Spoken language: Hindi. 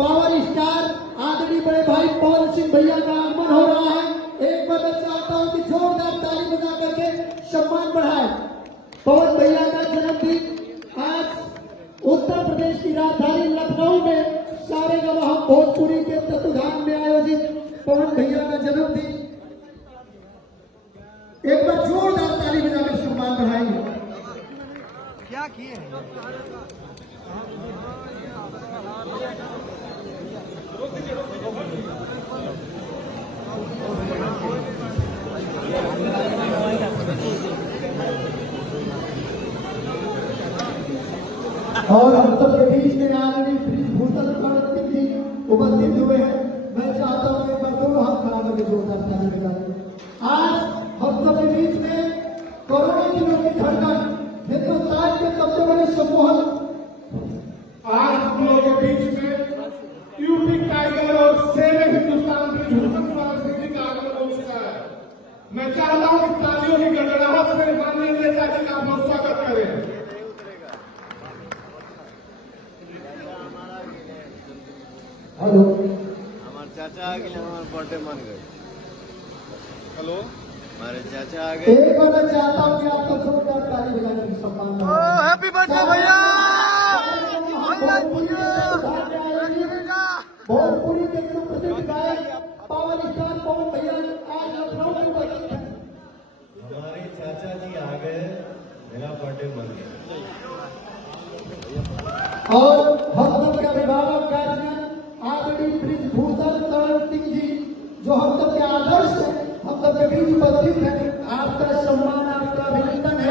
पावर स्टार आदरणीय बड़े भाई पवन सिंह भैया का आगमन हो रहा है। एक बार मैं चाहता हूं कि जोरदार ताली बजा करके सम्मान बढ़ाए। पवन भैया का जन्मदिन आज उत्तर प्रदेश की राजधानी लखनऊ में सारेगामा भोजपुरी के तत्वाधान में आयोजित पवन भैया का जन्मदिन, एक बार जोरदार ताली बजाकर सम्मान बढ़ाएंगे। क्या किए और हम सब के बीच में आदरणीय ब्रिजभूषण सिंह जी उपस्थित हुए हैं। मैं चाहता हूं एक बार दोनों हाथ खड़ा करके जोरदार ताली बजाएं। आज हम सब के बीच में करोड़ों दिनों की धड़कन हिंदुस्तान के सबसे बड़े सम्मोहन, आज हम लोगों के बीच में यूपी टाइगर और शेर हिंदुस्तान ब्रिजभूषण सिंह जी का आगमन हो चुका है। मैं चाहता हूं कि तालियों की गड़गड़ाहट से माननीय नेता जी का बहुत स्वागत करें। हेलो, हमारे चाचा आ गए, हमारे बर्थडे मन गए। हेलो, हमारे चाचा आ गए। एक बार मैं चाहता हूं कि आप सब जोरदार ताली बजाकर सम्मान बढ़ाएं। हैप्पी बर्थडे भैया। भोजपुरी के सुप्रसिद्ध गायक पावर स्टार पवन भैया आज लखनऊ में उपस्थित हैं। हमारे चाचा जी आ गए, मेरा बर्थडे मन गया। और हम सब के अभिभावक गार्जियन आदरणीय ब्रिजभूषण सिंह जी जो हम सब के आदर्श हैं, हम सब के बीच उपस्थित हैं। आपका सम्मान, आपका अभिनंदन है।